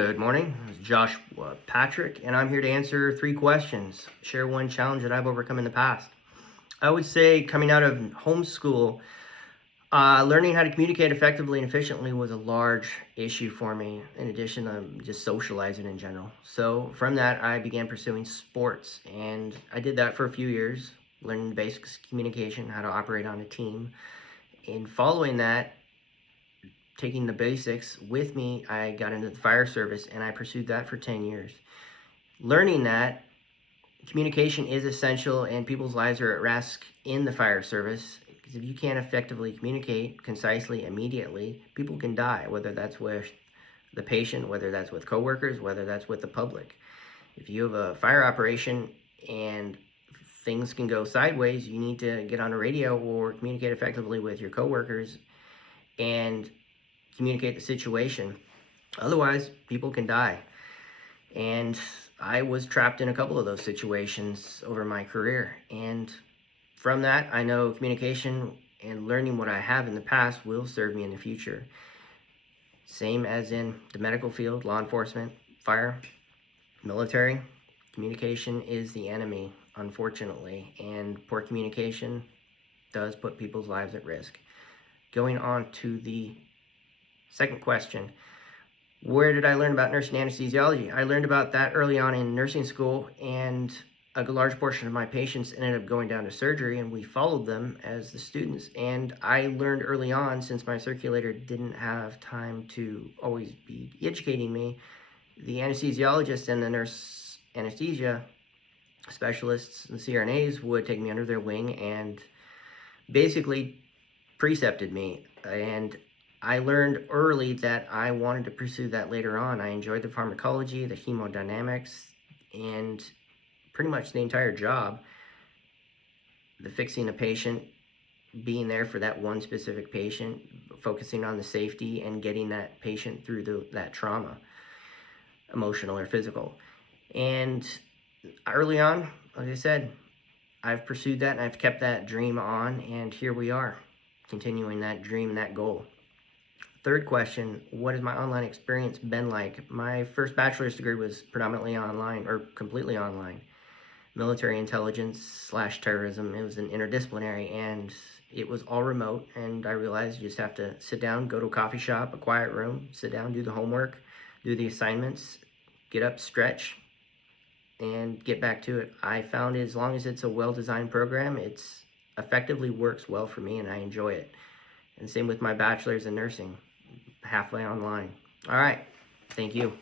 Good morning, it's Josh Patrick, and I'm here to answer 3 questions. Share one challenge that I've overcome in the past. I would say coming out of homeschool, learning how to communicate effectively and efficiently was a large issue for me, in addition to just socializing in general. So from that, I began pursuing sports, and I did that for a few years, learning the basics of communication, how to operate on a team. And following that, taking the basics with me, I got into the fire service and I pursued that for 10 years. Learning that communication is essential and people's lives are at risk in the fire service, because if you can't effectively communicate concisely immediately, people can die, whether that's with the patient, whether that's with coworkers, whether that's with the public. If you have a fire operation and things can go sideways, you need to get on a radio or communicate effectively with your coworkers and communicate the situation. Otherwise, people can die. And I was trapped in a couple of those situations over my career. And from that, I know communication and learning what I have in the past will serve me in the future. Same as in the medical field, law enforcement, fire, military. Communication is the enemy, unfortunately. And poor communication does put people's lives at risk. Going on to the second question, where did I learn about nursing anesthesiology? I learned about that early on in nursing school, and a large portion of my patients ended up going down to surgery, and we followed them as the students. And I learned early on, since my circulator didn't have time to always be educating me, the anesthesiologists and the nurse anesthesia specialists, the CRNAs, would take me under their wing and basically precepted me. And I learned early that I wanted to pursue that later on. I enjoyed the pharmacology, the hemodynamics, and pretty much the entire job. The fixing a patient, being there for that one specific patient, focusing on the safety and getting that patient through that trauma, emotional or physical. And early on, like I said, I've pursued that and I've kept that dream on, and here we are, continuing that dream and that goal. Third question, what has my online experience been like? My first bachelor's degree was predominantly online, or completely online. Military intelligence / terrorism. It was an interdisciplinary, and it was all remote. And I realized you just have to sit down, go to a coffee shop, a quiet room, sit down, do the homework, do the assignments, get up, stretch, and get back to it. I found as long as it's a well-designed program, it's effectively works well for me, and I enjoy it. And same with my bachelor's in nursing, halfway online. All right, thank you.